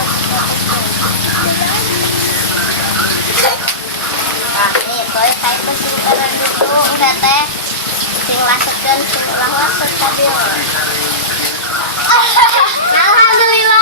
Nah, nih toy kayak sing keren dulu udah teh sing lasekeun sing ulah laset stabil. Alhamdulillah.